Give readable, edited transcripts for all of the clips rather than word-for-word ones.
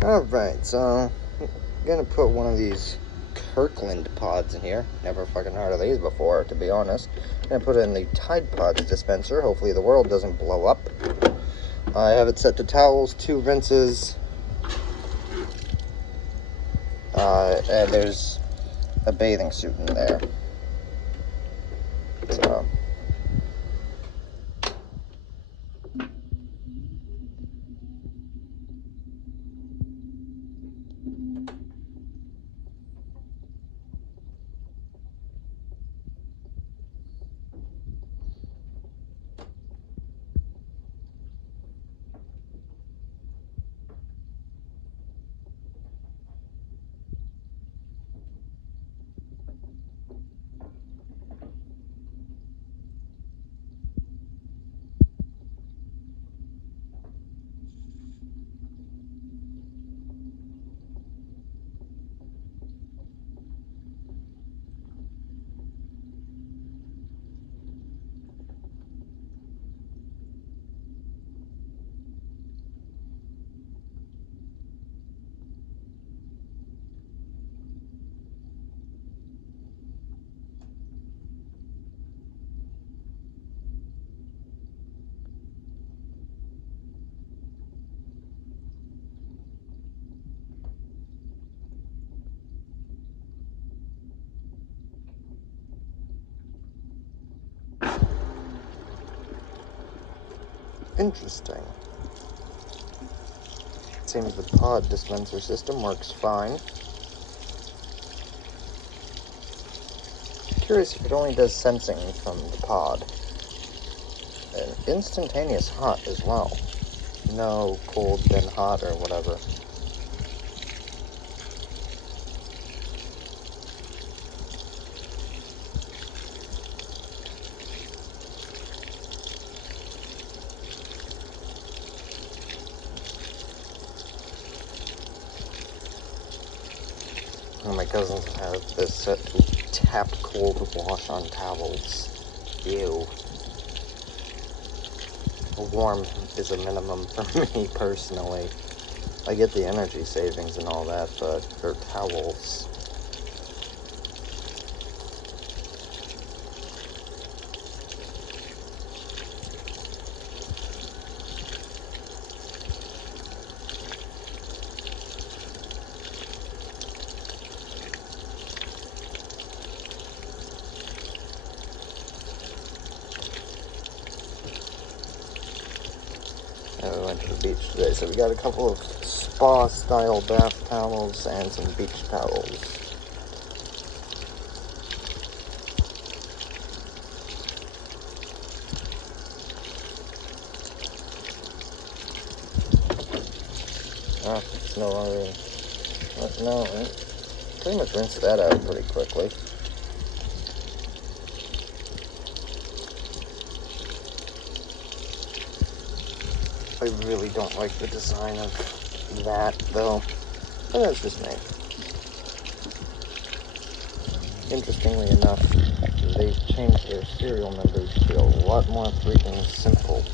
Alright, so I'm gonna put one of these Kirkland pods in here. Never fucking heard of these before, to be honest. I'm gonna put it in the Tide Pods dispenser. Hopefully the world doesn't blow up. I have it set to towels, 2 rinses, and there's a bathing suit in there. So interesting. Seems the pod dispenser system works fine. Curious if it only does sensing from the pod. And instantaneous hot as well. No cold then hot or whatever. My cousins have this set to tap cold wash on towels. Ew. Warm is a minimum for me personally. I get the energy savings and all that, but for towels... We went to the beach today, so we got a couple of spa-style bath towels and some beach towels. It's no longer... No, pretty much rinsed that out pretty quickly. I really don't like the design of that, though. But that's just me. Interestingly enough, they've changed their serial numbers to a lot more freaking simple.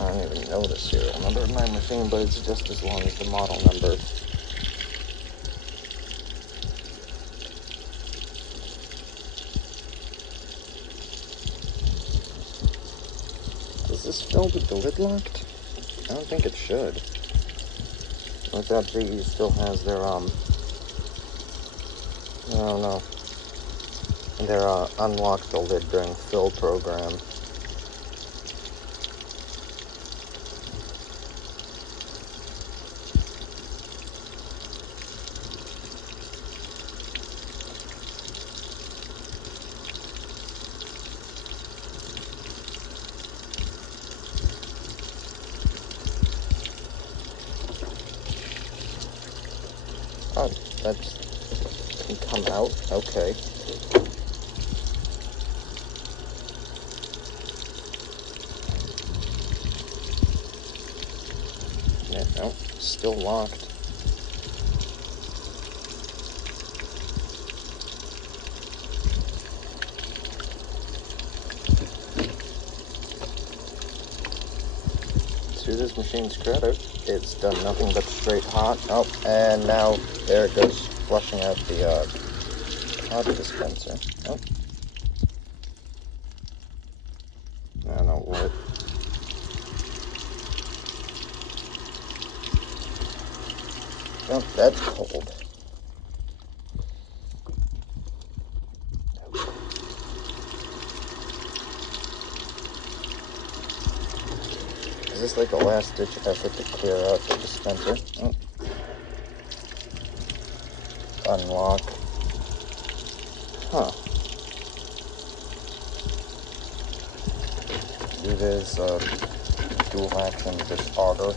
I don't even know the serial number of my machine, but it's just as long as the model number. Does this fill with the lid locked? I don't think it should. Like that GE still has their, I don't know, their, unlock the lid during fill program. Oh, that can come out. Okay. Yeah, no, still locked. To this machine's credit, it's done nothing but straight hot. Oh, and now there it goes, flushing out the pod dispenser. Oh. I don't know what. Oh, that's cold. Is this like a last-ditch effort to clear out the dispenser? Oh. Unlock. Huh. It is a dual-action this auger.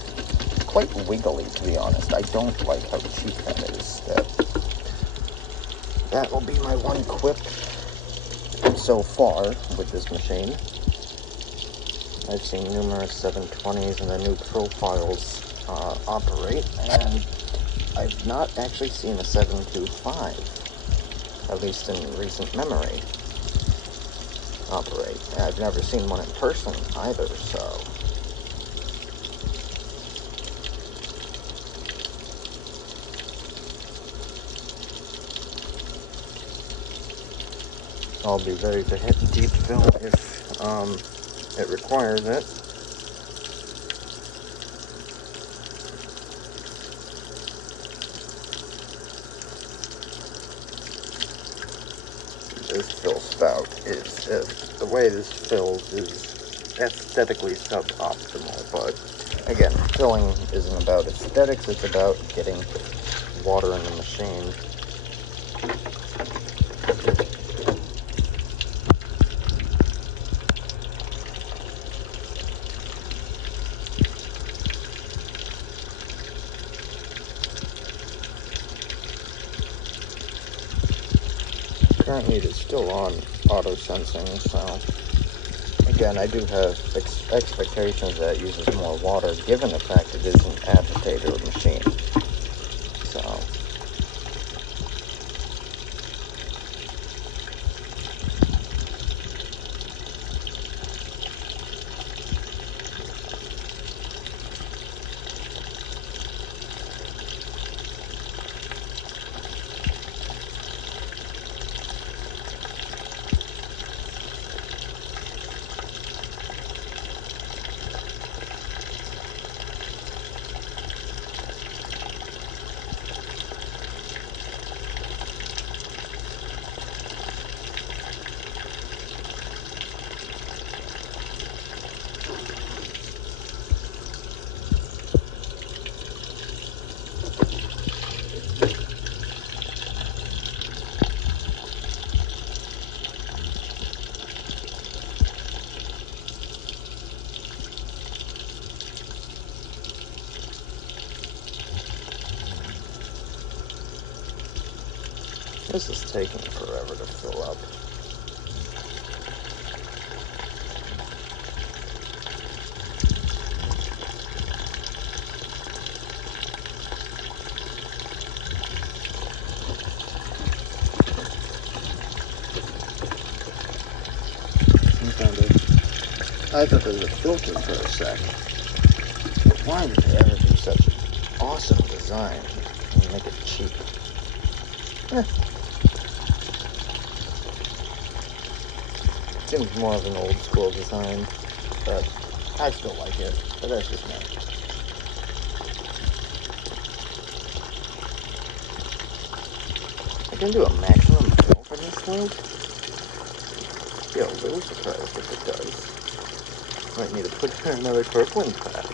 It's quite wiggly, to be honest. I don't like how cheap that is. That will be my one quip so far with this machine. I've seen numerous 720s and their new profiles operate, and I've not actually seen a 725, at least in recent memory, operate. I've never seen one in person either, so... I'll be ready to hit deep fill if it requires it. This fill spout is, the way this fills is aesthetically suboptimal, but again, filling isn't about aesthetics, it's about getting water in the machine. Currently it is still on auto sensing, so again, I do have expectations that it uses more water given the fact it is an agitator machine. So this is taking forever to fill up. I thought there was a filter for a sec. Why would they ever do such awesome design and make it cheap? Seems more of an old school design, but I still like it, but that's just me. I can do a maximum fill for this link. Be a little surprised if it does. Might need to put in another Kirkland pad.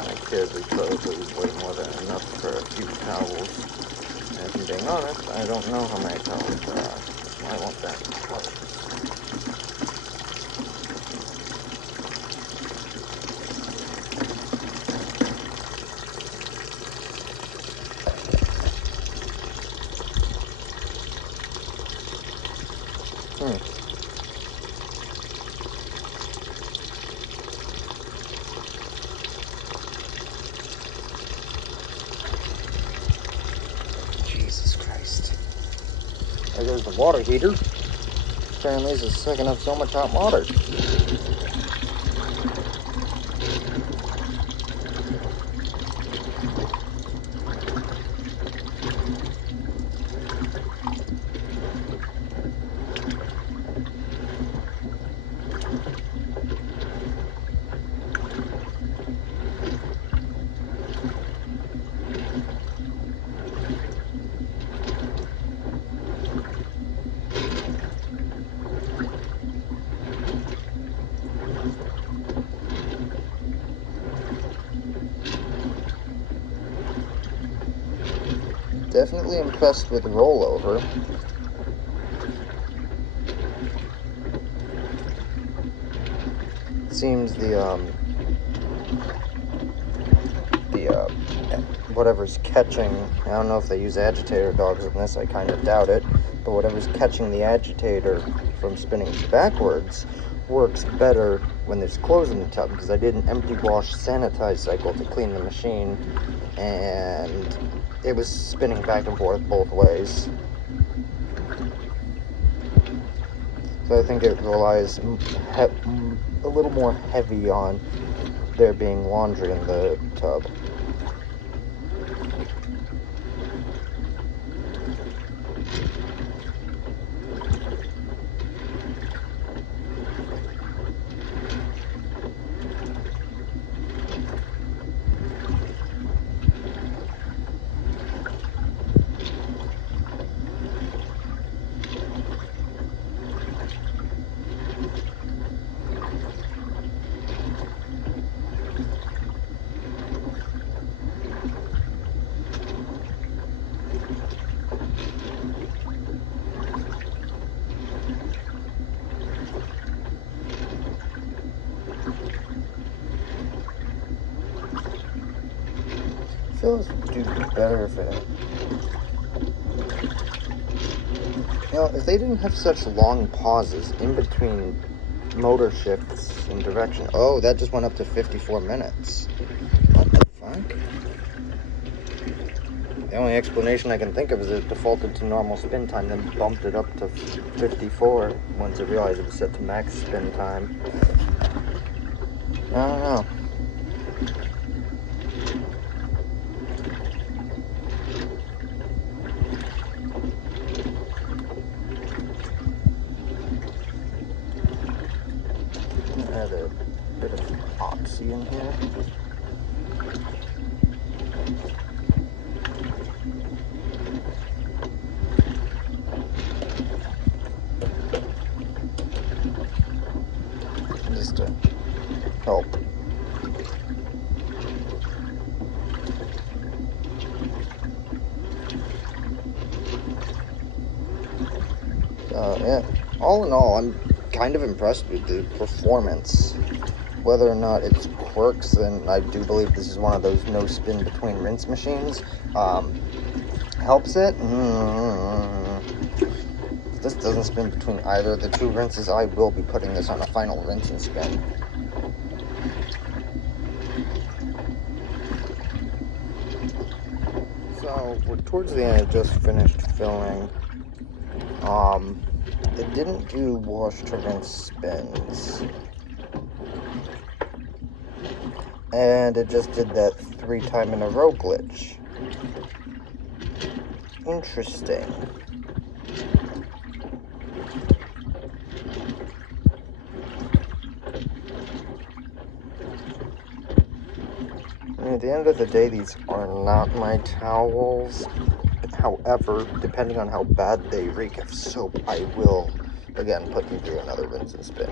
My kid is probably way more than enough for a few towels. And if I'm being honest, I don't know how many towels there are. I want that close. Jesus Christ. There goes the water heater. Apparently this is sucking up so much hot water. Definitely impressed with rollover. Seems whatever's catching, I don't know if they use agitator dogs in this, I kind of doubt it, but whatever's catching the agitator from spinning backwards works better when there's clothes in the tub, because I did an empty wash sanitize cycle to clean the machine, and it was spinning back and forth both ways. So I think it relies a little more heavy on there being laundry in the tub. I feel this would do better if it, if they didn't have such long pauses in between motor shifts in direction. Oh, that just went up to 54 minutes. What the fuck? The only explanation I can think of is it defaulted to normal spin time, then bumped it up to 54 once it realized it was set to max spin time. I don't know. Add a bit of oxy in here. Just to help. Yeah, all in all, I'm kind of impressed with the performance. Whether or not it's quirks, and I do believe this is one of those no spin between rinse machines, helps it. If this doesn't spin between either of the two rinses, I will be putting this on a final rinse and spin. So we're towards the end. I just finished filming. It didn't do wash to rinse spins, and it just did that 3 time in a row glitch. Interesting. I mean, at the end of the day, these are not my towels. However, depending on how bad they reek of soap, I will, again, put them through another rinse and spin.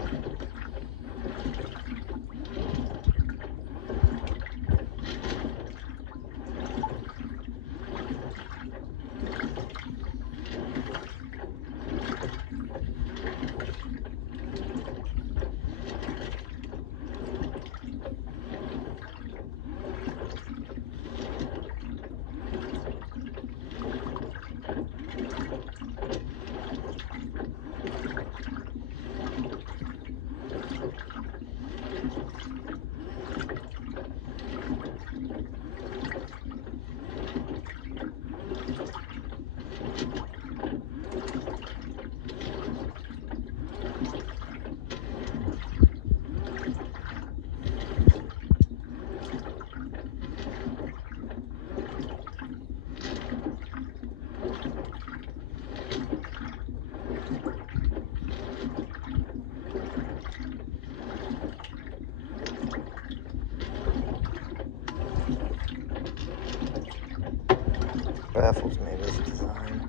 Baffles me, this design.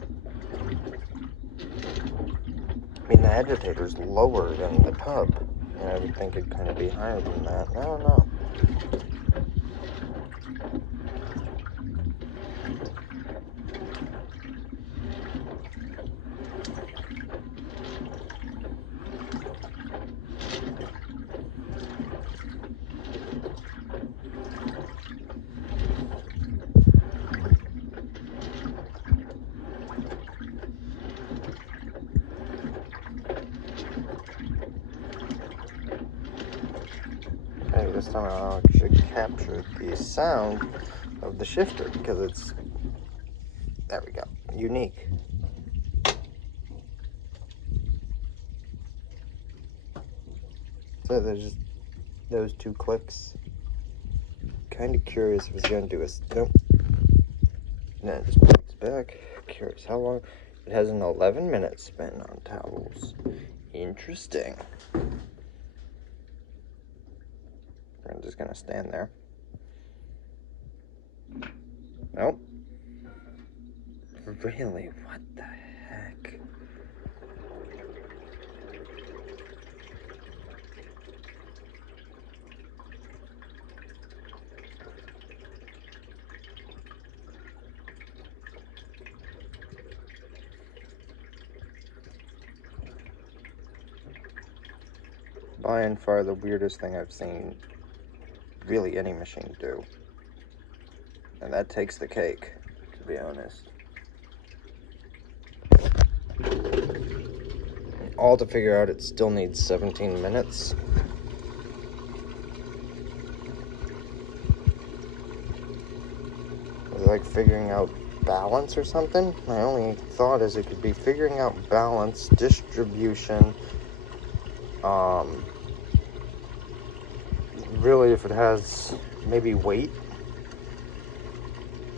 I mean, the agitator's lower than the tub, and I would think it'd kind of be higher than that. I don't know. this time I'll actually capture the sound of the shifter because it's, there we go, unique. So there's just those two clicks. Kind of curious if it's going to do a, nope. No, it just clicks back. Curious how long. It has an 11-minute spin on towels. Interesting. I'm just going to stand there. Nope. Really? What the heck? By and far the weirdest thing I've seen really any machine do. And that takes the cake, to be honest. All to figure out it still needs 17 minutes. Is it like figuring out balance or something? My only thought is it could be figuring out balance, distribution, really if it has maybe weight,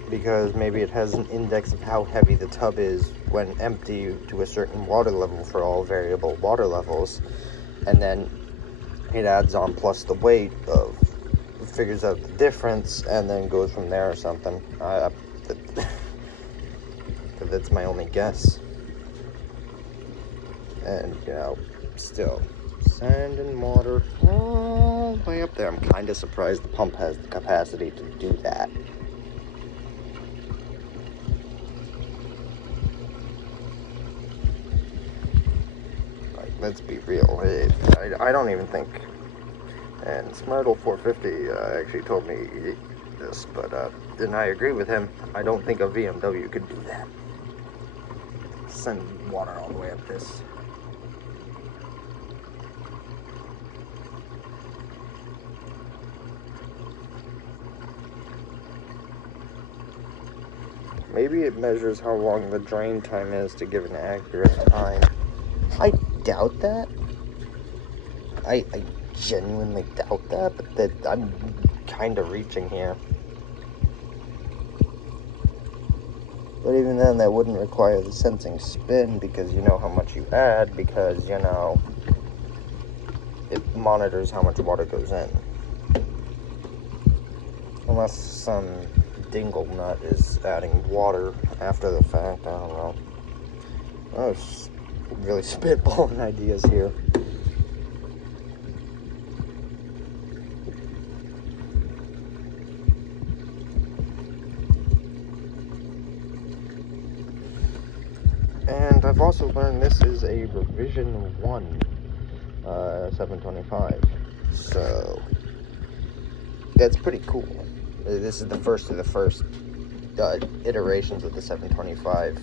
because maybe it has an index of how heavy the tub is when empty to a certain water level for all variable water levels, and then it adds on plus the weight of, figures out the difference, and then goes from there or something. That's my only guess. And, you know, still, sand and water all the way up there. I'm kind of surprised the pump has the capacity to do that. Like, let's be real. I don't even think, and Smartle 450 actually told me this, but and I agree with him. I don't think a VMW could do that. Send water all the way up this. Maybe it measures how long the drain time is to give an accurate time. I doubt that. I genuinely doubt that, but that I'm kind of reaching here. But even then, that wouldn't require the sensing spin, because you know how much you add, because, you know, it monitors how much water goes in. Unless some dingle nut is adding water after the fact, I don't know. I was really spitballing ideas here. And I've also learned this is a revision 1 725, so that's pretty cool. This is the first of the first iterations of the 725.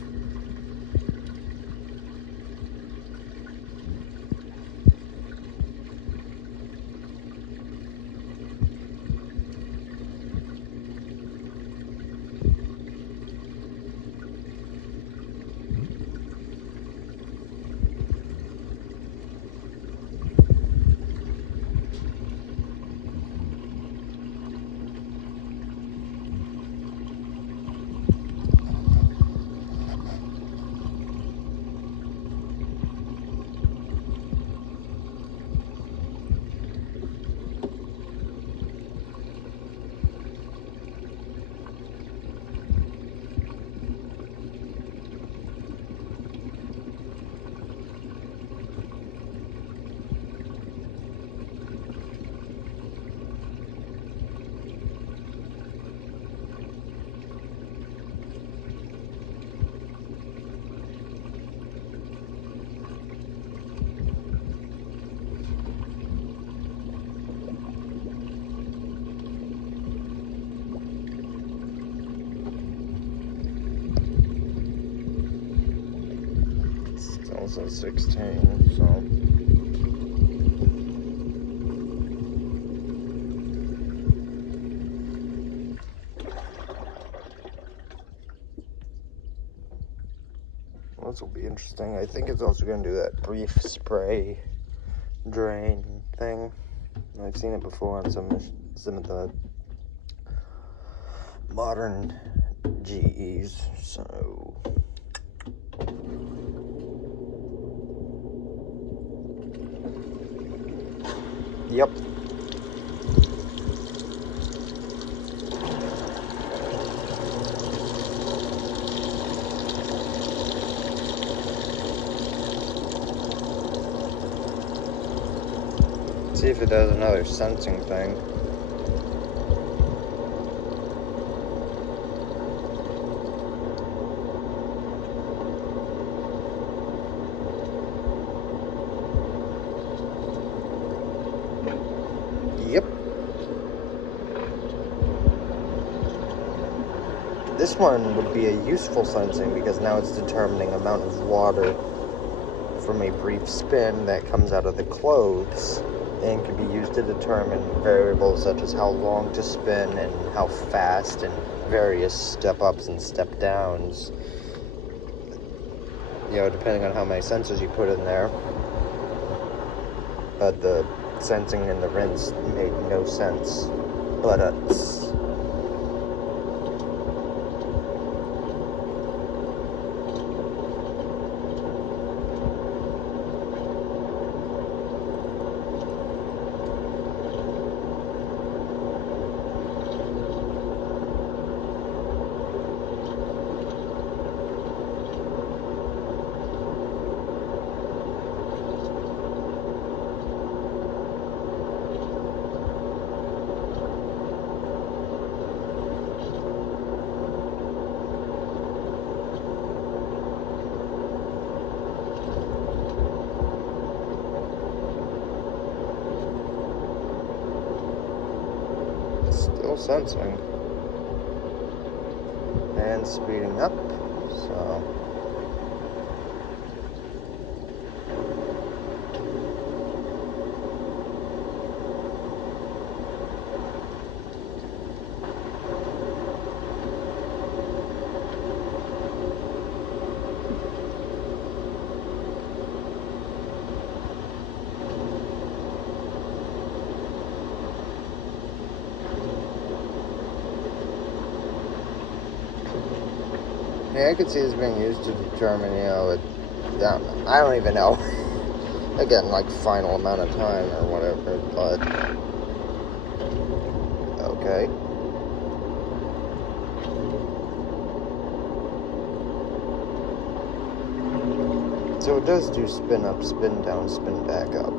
Also 16, so This will be interesting. I think it's also going to do that brief spray drain thing. I've seen it before on some of the modern GEs, so yep. See if it does another sensing thing. Yep. This one would be a useful sensing because now it's determining amount of water from a brief spin that comes out of the clothes and can be used to determine variables such as how long to spin and how fast and various step ups and step downs, you know, depending on how many sensors you put in there. But the sensing in the rinse made no sense. But still sensing and speeding up, so yeah, I could see this being used to determine, you know, I don't even know, again, like, final amount of time or whatever, but, okay. So it does do spin up, spin down, spin back up.